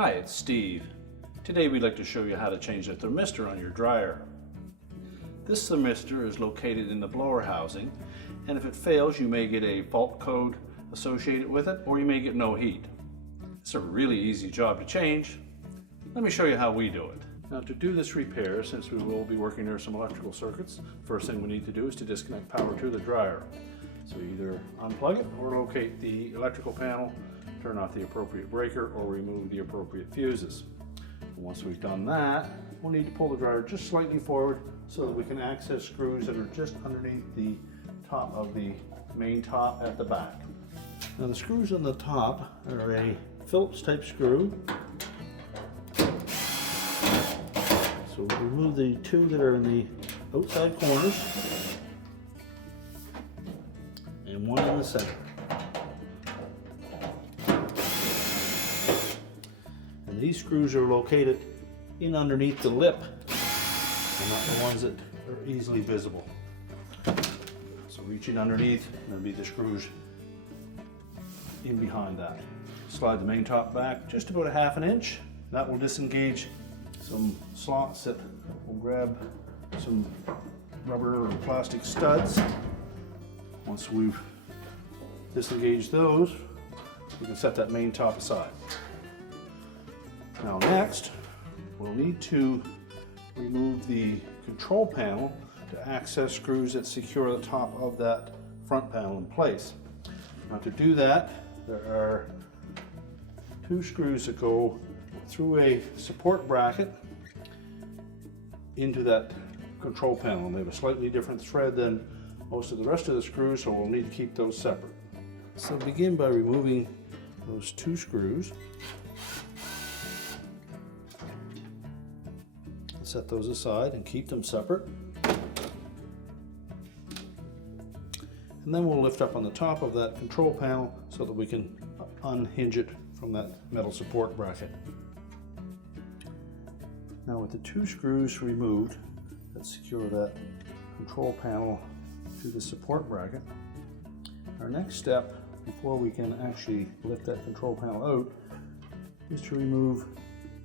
Hi, it's Steve. Today we'd like to show you how to change the thermistor on your dryer. This thermistor is located in the blower housing, and if it fails you may get a fault code associated with it, or you may get no heat. It's a really easy job to change. Let me show you how we do it. Now, to do this repair, since we will be working near some electrical circuits, first thing we need to do is to disconnect power to the dryer. So either unplug it or locate the electrical panel, turn off the appropriate breaker, or remove the appropriate fuses. And once we've done that, we'll need to pull the dryer just slightly forward so that we can access screws that are just underneath the top of the main top at the back. Now the screws on the top are a Phillips type screw. So we'll remove the two that are in the outside corners and one in the center. And these screws are located in underneath the lip and not the ones that are easily visible. So reaching underneath, there'll be the screws in behind that. Slide the main top back just about a ½ inch. That will disengage some slots that will grab some rubber or plastic studs. Once we've disengaged those, we can set that main top aside. Now next, we'll need to remove the control panel to access screws that secure the top of that front panel in place. Now to do that, there are two screws that go through a support bracket into that control panel, and they have a slightly different thread than most of the rest of the screws, so we'll need to keep those separate. So begin by removing those two screws. Set those aside and keep them separate. And then we'll lift up on the top of that control panel so that we can unhinge it from that metal support bracket. Now with the two screws removed that secure that control panel to the support bracket, our next step before we can actually lift that control panel out is to remove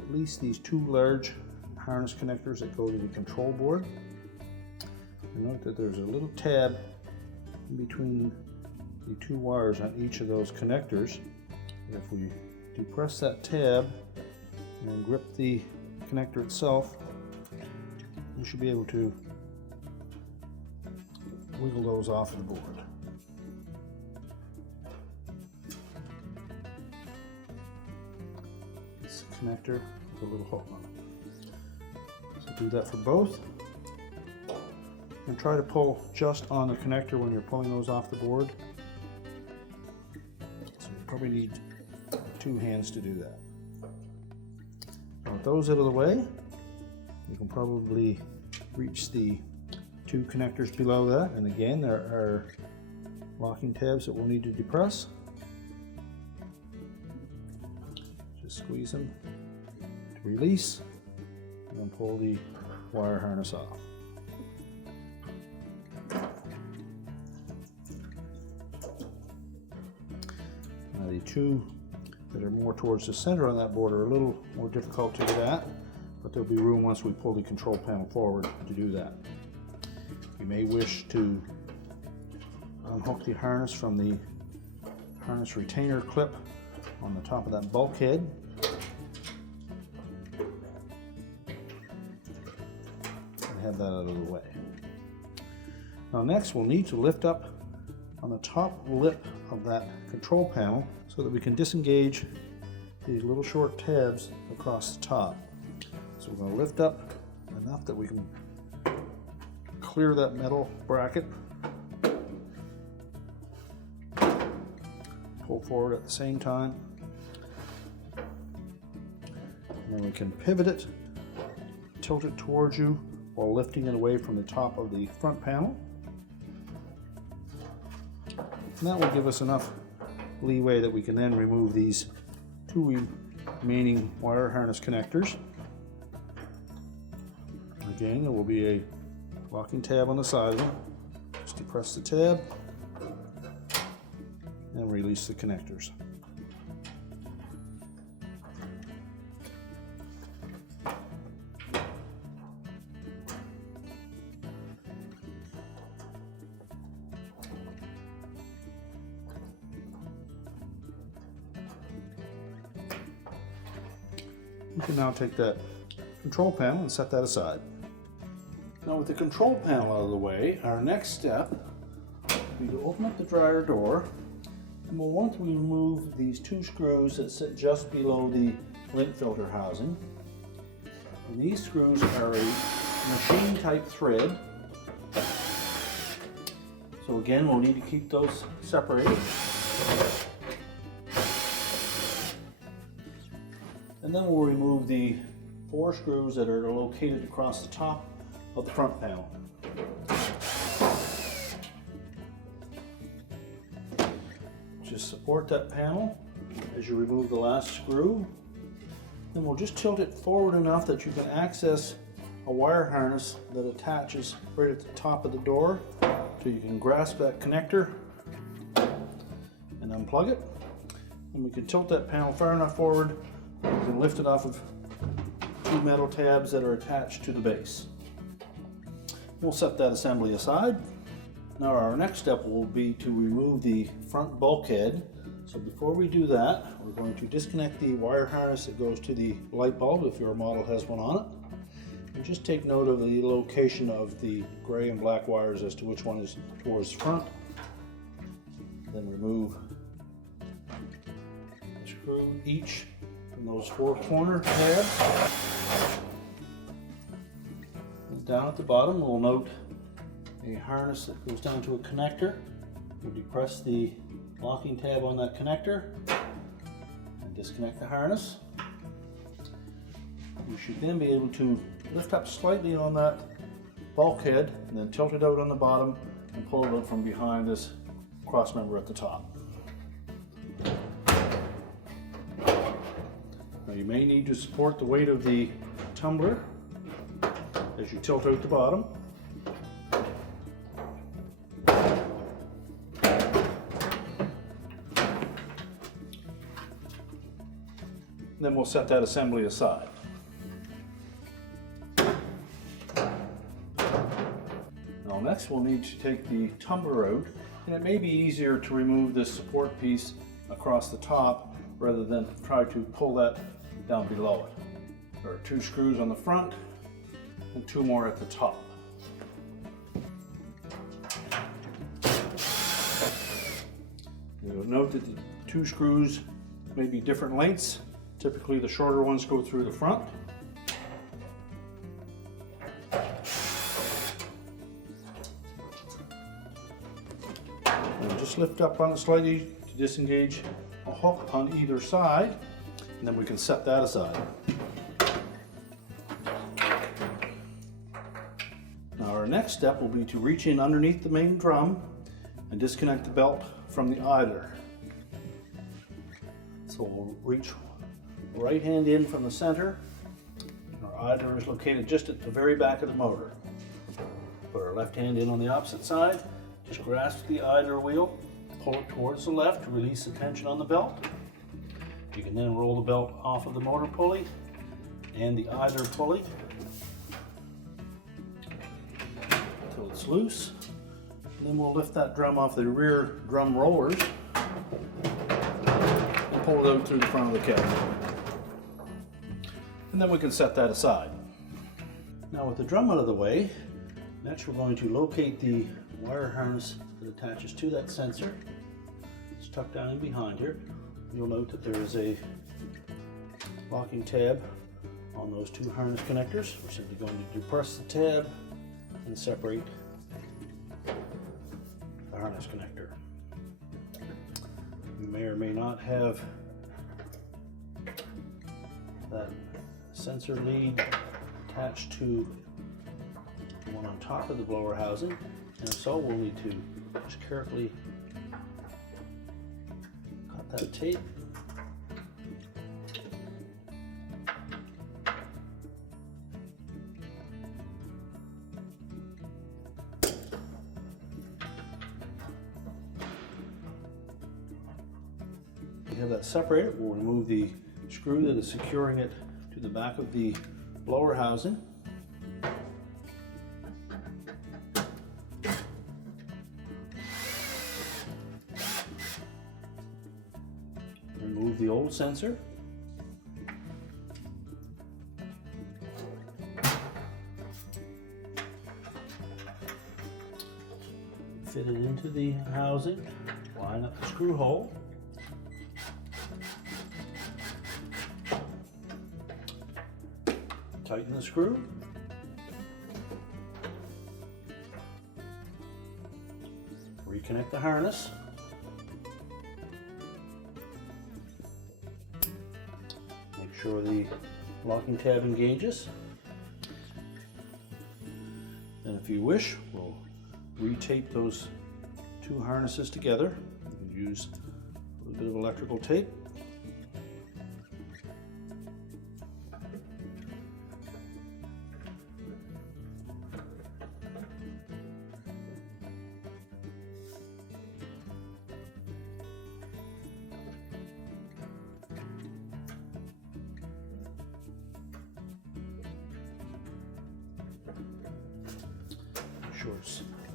at least these two large harness connectors that go to the control board. And note that there's a little tab in between the two wires on each of those connectors. And if we depress that tab and then grip the connector itself, you should be able to wiggle those off of the board. It's a connector with a little hook on it. So do that for both. And try to pull just on the connector when you're pulling those off the board. So you probably need two hands to do that. Now with those out of the way, you can probably reach the two connectors below that. And again, there are locking tabs that we'll need to depress. Just squeeze them to release and then pull the wire harness off. Now the two that are more towards the center on that board are a little more difficult to get at, but there'll be room once we pull the control panel forward to do that. You may wish to unhook the harness from the harness retainer clip on the top of that bulkhead. And have that out of the way. Now next we'll need to lift up on the top lip of that control panel so that we can disengage these little short tabs across the top. So we're going to lift up enough that we can clear that metal bracket, pull forward at the same time, and then we can pivot it, tilt it towards you while lifting it away from the top of the front panel. And that will give us enough leeway that we can then remove these two remaining wire harness connectors. Again, there will be a locking tab on the side of them. Just depress the tab and release the connectors. You can now take that control panel and set that aside. Now with the control panel out of the way, our next step will be to open up the dryer door, and we'll want to remove these two screws that sit just below the lint filter housing. And these screws are a machine type thread. So again, we'll need to keep those separated. And then we'll remove the 4 screws that are located across the top of the front panel. Just support that panel as you remove the last screw. Then we'll just tilt it forward enough that you can access a wire harness that attaches right at the top of the door. So you can grasp that connector and unplug it. And we can tilt that panel far enough forward, we can lift it off of 2 metal tabs that are attached to the base. We'll set that assembly aside. Now our next step will be to remove the front bulkhead. So before we do that, we're going to disconnect the wire harness that goes to the light bulb if your model has one on it. And just take note of the location of the gray and black wires as to which one is towards the front. Then remove a screw each from those 4 corner tabs. And down at the bottom, we'll note a harness that goes down to a connector. We'll depress the locking tab on that connector and disconnect the harness. You should then be able to lift up slightly on that bulkhead and then tilt it out on the bottom and pull it out from behind this cross member at the top. Now you may need to support the weight of the tumbler as you tilt out the bottom. Then we'll set that assembly aside. Now next we'll need to take the tumbler out, and it may be easier to remove this support piece across the top rather than try to pull that down below it. There are 2 screws on the front and 2 more at the top. You'll note that the 2 screws may be different lengths. Typically the shorter ones go through the front. And just lift up on it slightly to disengage a hook on either side, and then we can set that aside. Now our next step will be to reach in underneath the main drum and disconnect the belt from the idler. So we'll reach right hand in from the center. Our idler is located just at the very back of the motor. Put our left hand in on the opposite side, just grasp the idler wheel, pull it towards the left to release the tension on the belt. You can then roll the belt off of the motor pulley and the idler pulley until it's loose. And then we'll lift that drum off the rear drum rollers and pull it out through the front of the cab. And then we can set that aside. Now with the drum out of the way, next we're going to locate the wire harness that attaches to that sensor. It's tucked down in behind here. You'll note that there is a locking tab on those 2 harness connectors. We're simply going to depress the tab and separate the harness connector. You may or may not have that sensor lead attached to the one on top of the blower housing, and so we'll need to just carefully cut that tape. We have that separated. We'll remove the screw that is securing it to the back of the blower housing. Remove the old sensor. fit it into the housing, line up the screw hole. Tighten the screw. Reconnect the harness. Make sure the locking tab engages. And if you wish, we'll retape those two harnesses together. You can use a little bit of electrical tape.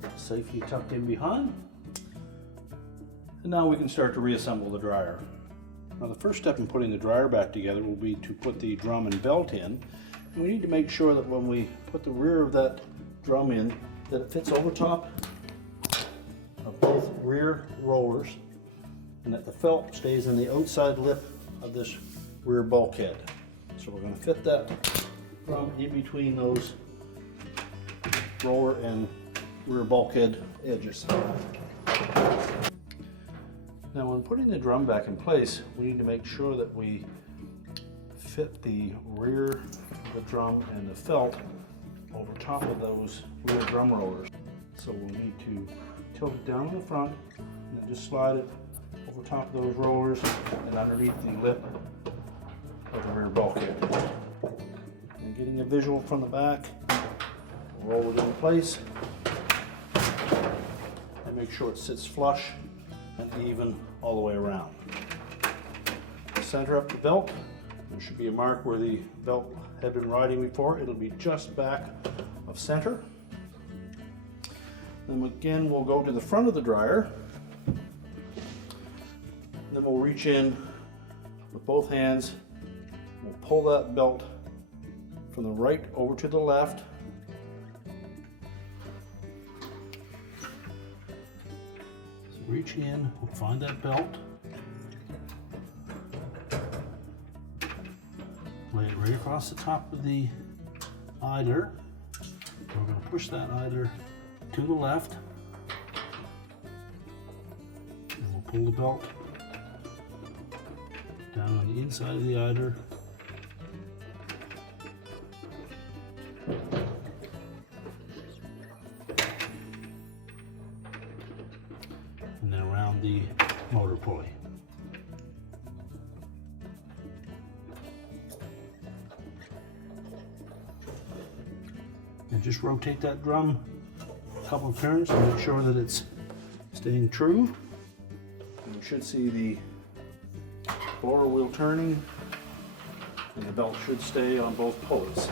It's safely tucked in behind. And now we can start to reassemble the dryer. Now the first step in putting the dryer back together will be to put the drum and belt in. And we need to make sure that when we put the rear of that drum in, that it fits over top of both rear rollers and that the felt stays in the outside lip of this rear bulkhead. So we're going to fit that drum in between those roller and rear bulkhead edges. Now when putting the drum back in place, we need to make sure that we fit the rear of the drum and the felt over top of those rear drum rollers. So we'll need to tilt it down in the front and then just slide it over top of those rollers and underneath the lip of the rear bulkhead. And getting a visual from the back, roll it in place and make sure it sits flush and even all the way around. Center up the belt. There should be a mark where the belt had been riding before. It'll be just back of center. Then again, we'll go to the front of the dryer. Then we'll reach in with both hands. We'll pull that belt from the right over to the left. Reach in, we'll find that belt, lay it right across the top of the idler. We're going to push that idler to the left, and we'll pull the belt down on the inside of the idler. And then around the motor pulley. And just rotate that drum a couple of turns to make sure that it's staying true. And you should see the blower wheel turning and the belt should stay on both pulleys.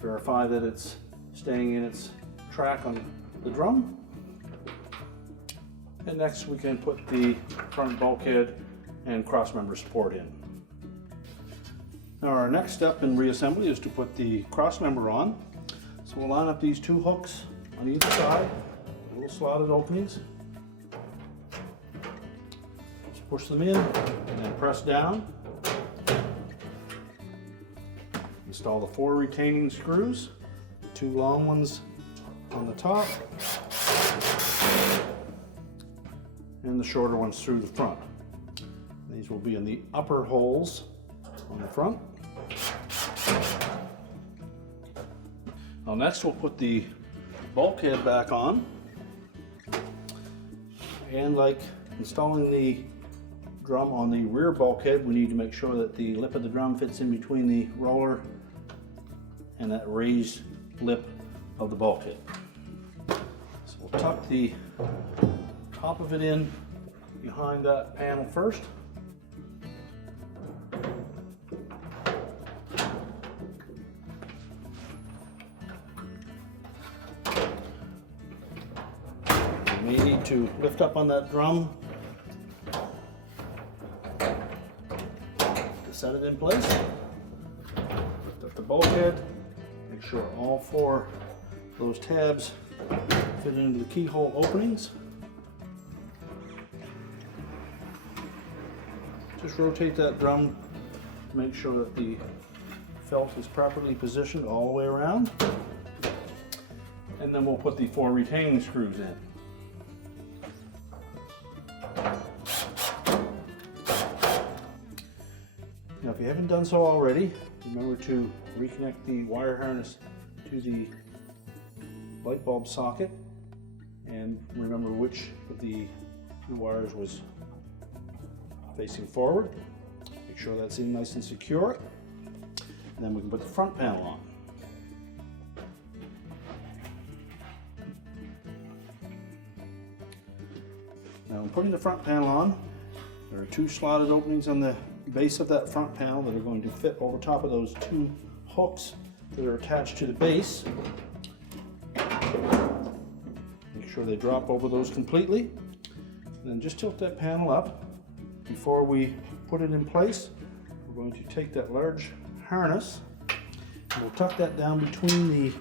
Verify that it's staying in its track on the drum. And next we can put the front bulkhead and crossmember support in. Now our next step in reassembly is to put the crossmember on. So we'll line up these two hooks on either side, little slotted openings. Just push them in and then press down. Install the 4 retaining screws, the 2 long ones on the top and the shorter ones through the front. These will be in the upper holes on the front. Now next we'll put the bulkhead back on, and like installing the drum on the rear bulkhead, we need to make sure that the lip of the drum fits in between the roller and that raised lip of the bulkhead. So we'll tuck the top of it in behind that panel first. You may need to lift up on that drum to set it in place. Lift up the bulkhead, make sure all 4 those tabs fit into the keyhole openings. Just rotate that drum to make sure that the felt is properly positioned all the way around. And then we'll put the 4 retaining screws in. Now if you haven't done so already, remember to reconnect the wire harness to the light bulb socket, and remember which of the 2 wires was facing forward. Make sure that's in nice and secure. And then we can put the front panel on. Now in putting the front panel on, there are 2 slotted openings on the base of that front panel that are going to fit over top of those 2 hooks that are attached to the base. Make sure they drop over those completely. And then just tilt that panel up. Before we put it in place, we're going to take that large harness and we'll tuck that down between the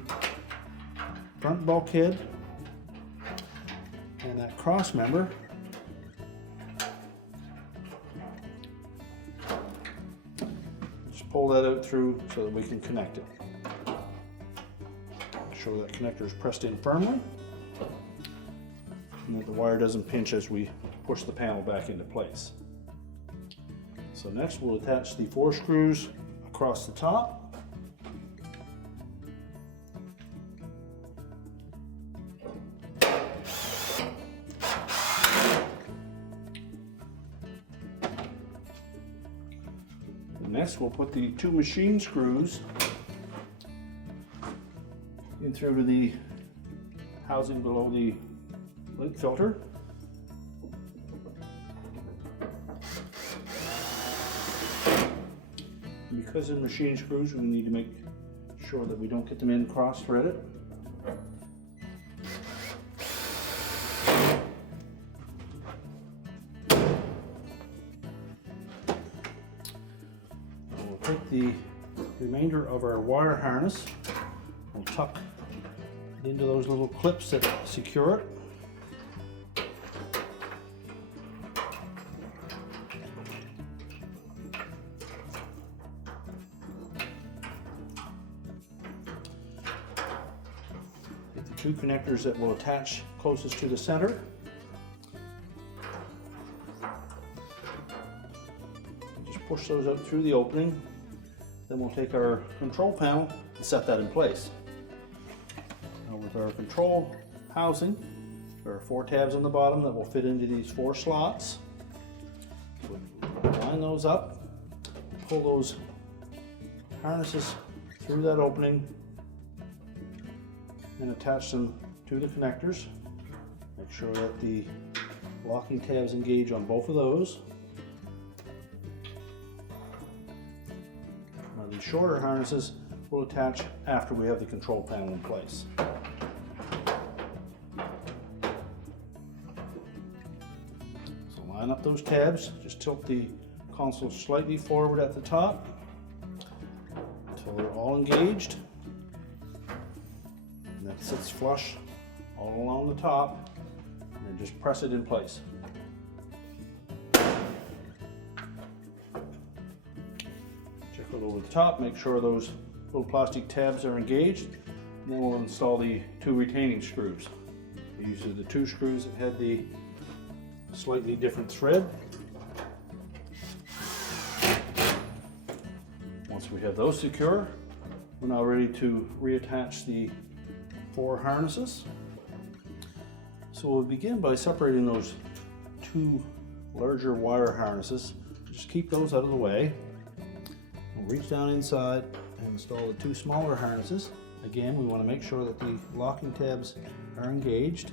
front bulkhead and that cross member. Just pull that out through so that we can connect it. Make sure that connector is pressed in firmly and that the wire doesn't pinch as we push the panel back into place. So next we'll attach the 4 screws across the top. And next we'll put the 2 machine screws in through to the housing below the lint filter. Because they're machine screws, we need to make sure that we don't get them in cross-threaded. We'll take the remainder of our wire harness, we'll tuck it into those little clips that secure it. Two connectors that will attach closest to the center. Just push those out through the opening. Then we'll take our control panel and set that in place. Now with our control housing, there are 4 tabs on the bottom that will fit into these 4 slots. We'll line those up, pull those harnesses through that opening and attach them to the connectors. Make sure that the locking tabs engage on both of those. Now the shorter harnesses will attach after we have the control panel in place. So line up those tabs, just tilt the console slightly forward at the top until they're all engaged. That sits flush all along the top, and then just press it in place. Check it over the top, make sure those little plastic tabs are engaged, and then we'll install the 2 retaining screws. These are the 2 screws that had the slightly different thread. Once we have those secure, we're now ready to reattach the 4 harnesses. So we'll begin by separating those 2 larger wire harnesses. Just keep those out of the way. We'll reach down inside and install the 2 smaller harnesses. Again, we want to make sure that the locking tabs are engaged.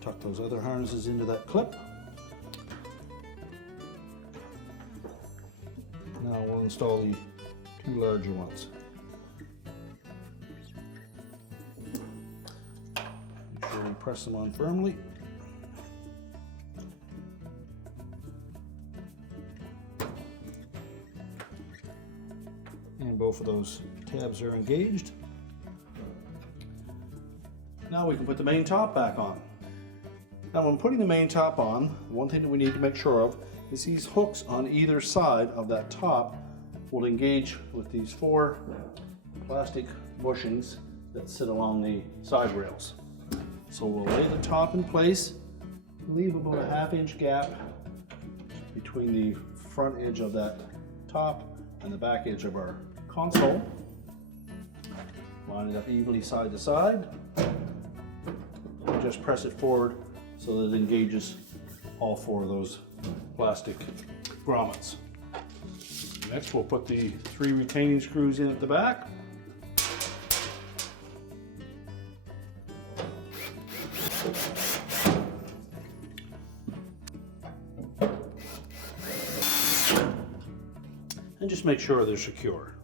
Tuck those other harnesses into that clip. Now we'll install the 2 larger ones. Make sure we press them on firmly. both of those tabs are engaged. Now we can put the main top back on. Now when putting the main top on, one thing that we need to make sure of is these hooks on either side of that top will engage with these 4 plastic bushings that sit along the side rails. So we'll lay the top in place, leave about a 1/2 inch gap between the front edge of that top and the back edge of our console. Line it up evenly side to side. And just press it forward so that it engages all 4 of those plastic grommets. Next we'll put the 3 retaining screws in at the back. And just make sure they're secure.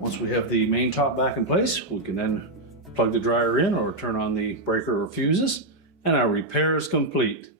Once we have the main top back in place, we can then plug the dryer in or turn on the breaker or fuses, and our repair is complete.